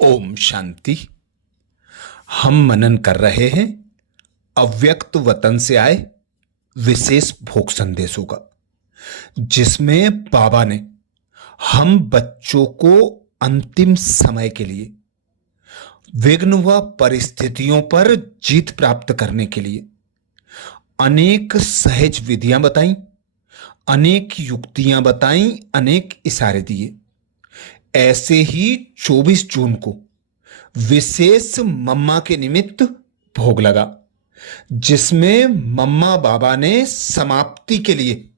ओम शांति। हम मनन कर रहे हैं अव्यक्त वतन से आए विशेष भोग संदेशों का, जिसमें बाबा ने हम बच्चों को अंतिम समय के लिए विघ्न व परिस्थितियों पर जीत प्राप्त करने के लिए अनेक सहज विधियां बताई, अनेक युक्तियां बताई, अनेक इशारे दिए। ऐसे ही 24 जून को विशेष मम्मा के निमित्त भोग लगा, जिसमें मम्मा बाबा ने समाप्ति के लिए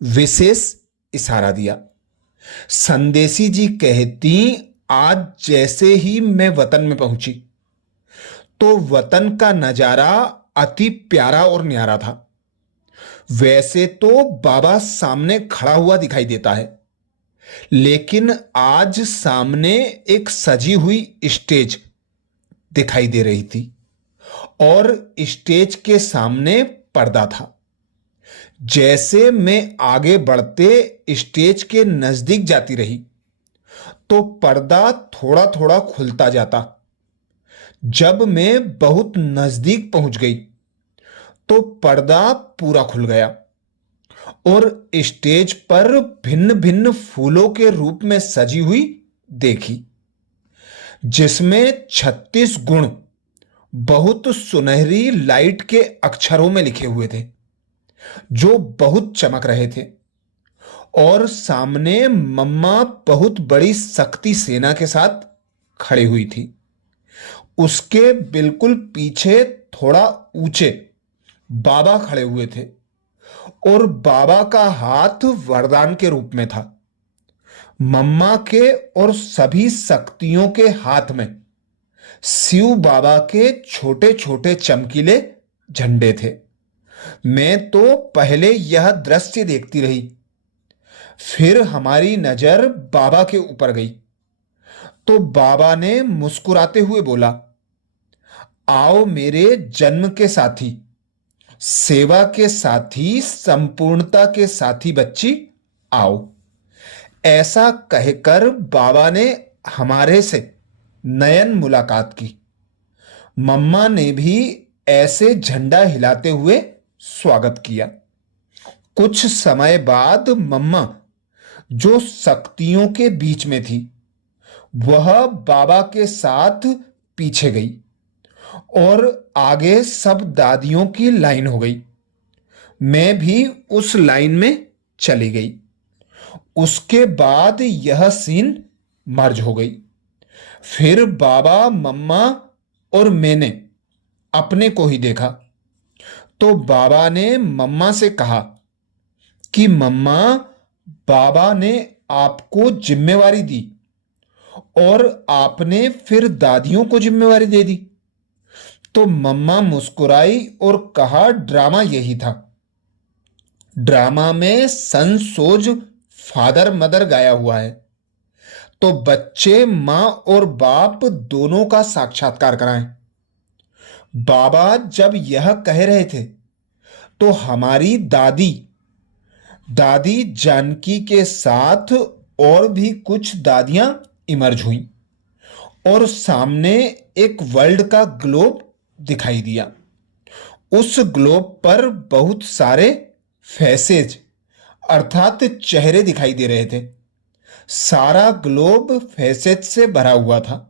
विशेष इशारा दिया। संदेशी जी कहती, आज जैसे ही मैं वतन में पहुंची तो वतन का नजारा अति प्यारा और न्यारा था। वैसे तो बाबा सामने खड़ा हुआ दिखाई देता है, लेकिन आज सामने एक सजी हुई स्टेज दिखाई दे रही थी और स्टेज के सामने पर्दा था। जैसे मैं आगे बढ़ते स्टेज के नजदीक जाती रही तो पर्दा थोड़ा थोड़ा खुलता जाता। जब मैं बहुत नजदीक पहुंच गई तो पर्दा पूरा खुल गया और स्टेज पर भिन्न भिन्न फूलों के रूप में सजी हुई देखी, जिसमें 36 गुण बहुत सुनहरी लाइट के अक्षरों में लिखे हुए थे, जो बहुत चमक रहे थे। और सामने मम्मा बहुत बड़ी शक्ति सेना के साथ खड़ी हुई थी। उसके बिल्कुल पीछे थोड़ा ऊंचे बाबा खड़े हुए थे और बाबा का हाथ वरदान के रूप में था। मम्मा के और सभी शक्तियों के हाथ में शिव बाबा के छोटे छोटे चमकीले झंडे थे। मैं तो पहले यह दृश्य देखती रही, फिर हमारी नजर बाबा के ऊपर गई तो बाबा ने मुस्कुराते हुए बोला, आओ मेरे जन्म के साथी, सेवा के साथी, संपूर्णता के साथी बच्ची, आओ। ऐसा कहकर बाबा ने हमारे से नयन मुलाकात की। मम्मा ने भी ऐसे झंडा हिलाते हुए स्वागत किया। कुछ समय बाद मम्मा, जो शक्तियों के बीच में थी, वह बाबा के साथ पीछे गई और आगे सब दादियों की लाइन हो गई। मैं भी उस लाइन में चली गई। उसके बाद यह सीन मर्ज हो गई। फिर बाबा, मम्मा और मैंने अपने को ही देखा तो बाबा ने मम्मा से कहा कि मम्मा, बाबा ने आपको जिम्मेवारी दी और आपने फिर दादियों को जिम्मेवारी दे दी। तो मम्मा मुस्कुराई और कहा, ड्रामा यही था। ड्रामा में सन सोज फादर मदर गाया हुआ है, तो बच्चे मां और बाप दोनों का साक्षात्कार कराएं। बाबा जब यह कह रहे थे तो हमारी दादी दादी जानकी के साथ और भी कुछ दादियां इमर्ज हुई और सामने एक वर्ल्ड का ग्लोब दिखाई दिया। उस ग्लोब पर बहुत सारे फेसेज अर्थात चेहरे दिखाई दे रहे थे। सारा ग्लोब फेसेज से भरा हुआ था,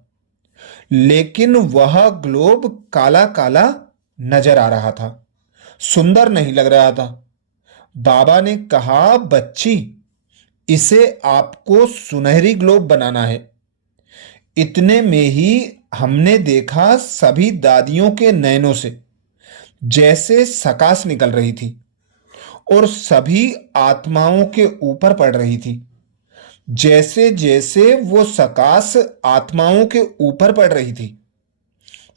लेकिन वह ग्लोब काला काला नजर आ रहा था, सुंदर नहीं लग रहा था। बाबा ने कहा, बच्ची, इसे आपको सुनहरी ग्लोब बनाना है। इतने में ही हमने देखा सभी दादियों के नयनों से जैसे सकाश निकल रही थी और सभी आत्माओं के ऊपर पड़ रही थी। जैसे जैसे वो सकाश आत्माओं के ऊपर पड़ रही थी,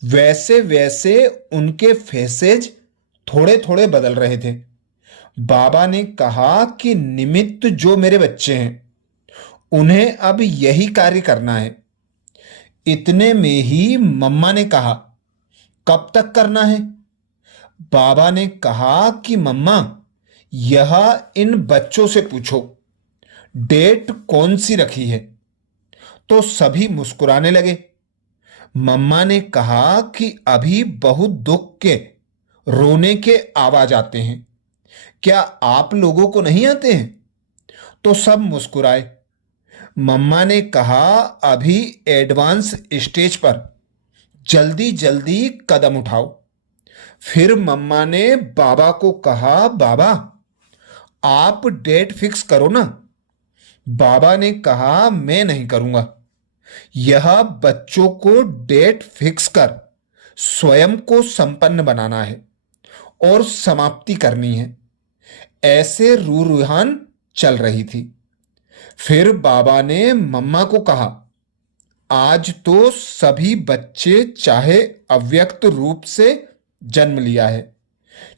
वैसे वैसे उनके फेसेज थोड़े थोड़े बदल रहे थे। बाबा ने कहा कि निमित्त जो मेरे बच्चे हैं, उन्हें अब यही कार्य करना है। इतने में ही मम्मा ने कहा, कब तक करना है? बाबा ने कहा कि मम्मा, यह इन बच्चों से पूछो डेट कौन सी रखी है। तो सभी मुस्कुराने लगे मम्मा ने कहा कि अभी बहुत दुख के रोने के आवाज आते हैं, क्या आप लोगों को नहीं आते हैं? तो सब मुस्कुराए। मम्मा ने कहा अभी एडवांस स्टेज पर जल्दी जल्दी कदम उठाओ। फिर मम्मा ने बाबा को कहा, बाबा आप डेट फिक्स करो ना। बाबा ने कहा मैं नहीं करूंगा, यह बच्चों को डेट फिक्स कर स्वयं को संपन्न बनाना है और समाप्ति करनी है। ऐसे रूहान चल रही थी। फिर बाबा ने मम्मा को कहा, आज तो सभी बच्चे चाहे अव्यक्त रूप से जन्म लिया है,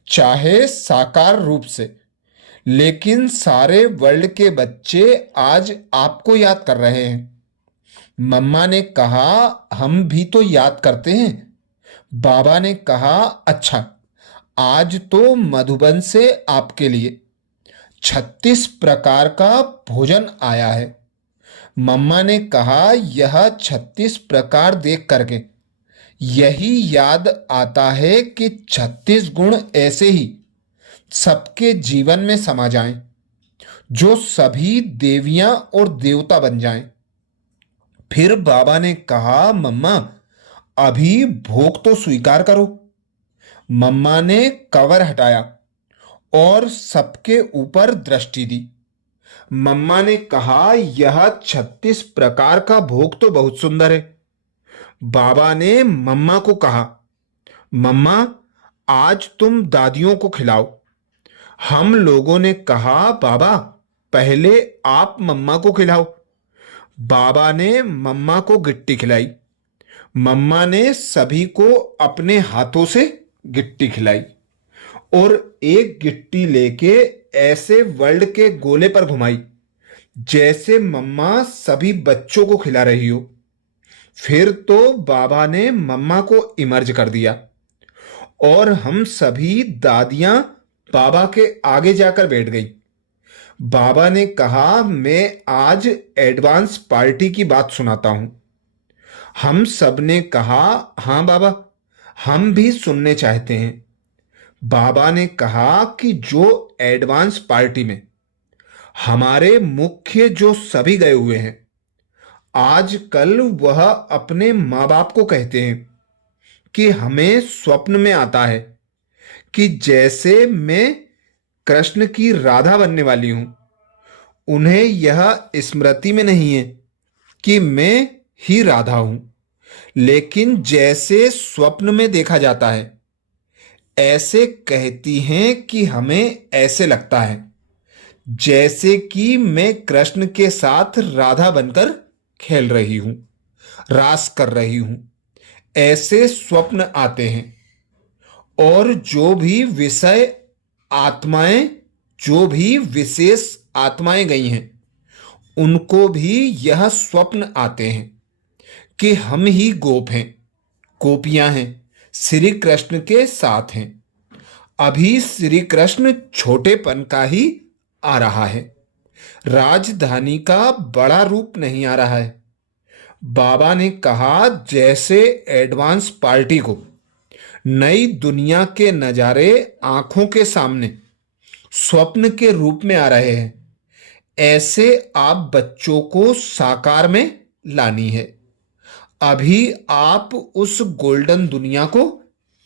चाहे साकार रूप से, लेकिन सारे वर्ल्ड के बच्चे आज आपको याद कर रहे हैं। मम्मा ने कहा हम भी तो याद करते हैं। बाबा ने कहा अच्छा, आज तो मधुबन से आपके लिए 36 प्रकार का भोजन आया है। मम्मा ने कहा यह 36 प्रकार देख करके यही याद आता है कि 36 गुण ऐसे ही सबके जीवन में समा जाएं, जो सभी देवियां और देवता बन जाएं। फिर बाबा ने कहा मम्मा अभी भोग तो स्वीकार करो। मम्मा ने कवर हटाया और सबके ऊपर दृष्टि दी। मम्मा ने कहा यह 36 प्रकार का भोग तो बहुत सुंदर है। बाबा ने मम्मा को कहा मम्मा आज तुम दादियों को खिलाओ। हम लोगों ने कहा बाबा पहले आप मम्मा को खिलाओ। बाबा ने मम्मा को गिट्टी खिलाई। मम्मा ने सभी को अपने हाथों से गिट्टी खिलाई और एक गिट्टी लेके ऐसे वर्ल्ड के गोले पर घुमाई जैसे मम्मा सभी बच्चों को खिला रही हो। फिर तो बाबा ने मम्मा को इमर्ज कर दिया और हम सभी दादियां बाबा के आगे जाकर बैठ गई। बाबा ने कहा मैं आज एडवांस पार्टी की बात सुनाता हूं। हम सब ने कहा हां बाबा, हम भी सुनने चाहते हैं। बाबा ने कहा कि जो एडवांस पार्टी में हमारे मुख्य जो सभी गए हुए हैं, आजकल वह अपने माँ बाप को कहते हैं कि हमें स्वप्न में आता है कि जैसे मैं कृष्ण की राधा बनने वाली हूं। उन्हें यह स्मृति में नहीं है कि मैं ही राधा हूं, लेकिन जैसे स्वप्न में देखा जाता है ऐसे कहती हैं कि हमें ऐसे लगता है जैसे कि मैं कृष्ण के साथ राधा बनकर खेल रही हूं, रास कर रही हूं। ऐसे स्वप्न आते हैं और जो भी विषय आत्माएं, जो भी विशेष आत्माएं गई हैं, उनको भी यह स्वप्न आते हैं कि हम ही गोप हैं, गोपियां हैं, श्री कृष्ण के साथ हैं। अभी श्री कृष्ण छोटेपन का ही आ रहा है, राजधानी का बड़ा रूप नहीं आ रहा है। बाबा ने कहा जैसे एडवांस पार्टी को नई दुनिया के नजारे आंखों के सामने स्वप्न के रूप में आ रहे हैं, ऐसे आप बच्चों को साकार में लानी है। अभी आप उस गोल्डन दुनिया को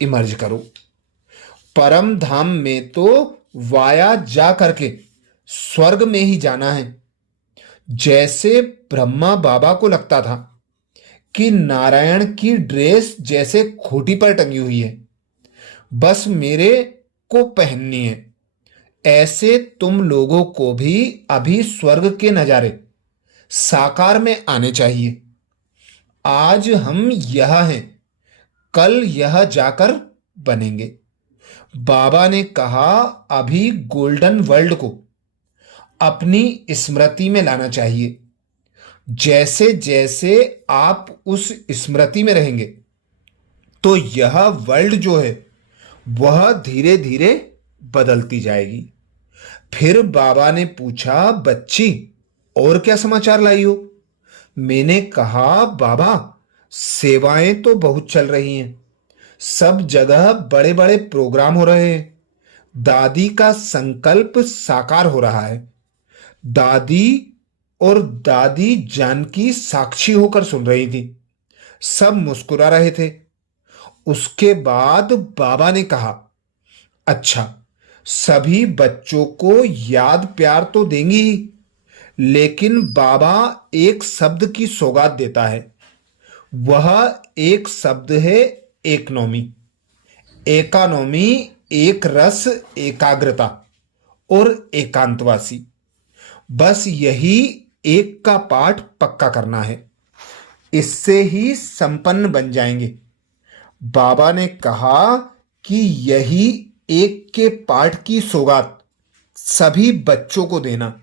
इमर्ज करो। परम धाम में तो वाया जा करके स्वर्ग में ही जाना है। जैसे ब्रह्मा बाबा को लगता था कि नारायण की ड्रेस जैसे खूंटी पर टंगी हुई है, बस मेरे को पहननी है, ऐसे तुम लोगों को भी अभी स्वर्ग के नजारे साकार में आने चाहिए। आज हम यह हैं, कल यह जाकर बनेंगे। बाबा ने कहा अभी गोल्डन वर्ल्ड को अपनी स्मृति में लाना चाहिए। जैसे जैसे आप उस स्मृति में रहेंगे तो यह वर्ल्ड जो है वह धीरे धीरे बदलती जाएगी। फिर बाबा ने पूछा बच्ची और क्या समाचार लाई हो? मैंने कहा बाबा सेवाएं तो बहुत चल रही हैं, सब जगह बड़े बड़े प्रोग्राम हो रहे हैं। दादी का संकल्प साकार हो रहा है। दादी और दादी जानकी साक्षी होकर सुन रही थी। सब मुस्कुरा रहे थे। उसके बाद बाबा ने कहा, अच्छा, सभी बच्चों को याद प्यार तो देंगी ही, लेकिन बाबा एक शब्द की सौगात देता है। वह एक शब्द है एकनोमी। एकानोमी एक रस, एकाग्रता और एकांतवासी। बस यही एक का पाठ पक्का करना है, इससे ही संपन्न बन जाएंगे। बाबा ने कहा कि यही एक के पाठ की सौगात सभी बच्चों को देना।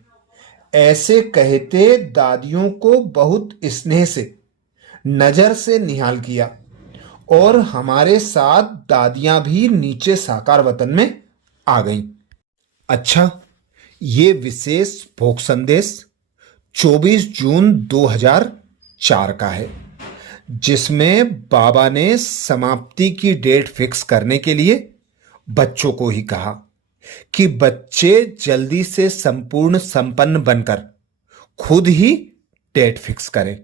ऐसे कहते दादियों को बहुत स्नेह से नजर से निहाल किया और हमारे साथ दादियां भी नीचे साकार वतन में आ गईं। अच्छा, ये विशेष भोग संदेश 24 जून 2004 का है, जिसमें बाबा ने समाप्ति की डेट फिक्स करने के लिए बच्चों को ही कहा कि बच्चे जल्दी से संपूर्ण संपन्न बनकर खुद ही डेट फिक्स करें।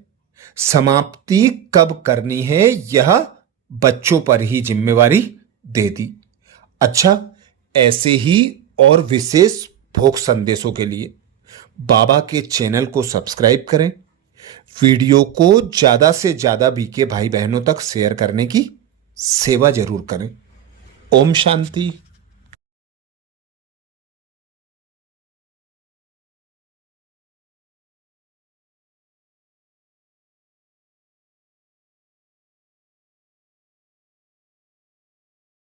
समाप्ति कब करनी है यह बच्चों पर ही जिम्मेवारी दे दी। अच्छा, ऐसे ही और विशेष भोग संदेशों के लिए बाबा के चैनल को सब्सक्राइब करें। वीडियो को ज्यादा से ज्यादा बीके भाई बहनों तक शेयर करने की सेवा जरूर करें। ओम शांति।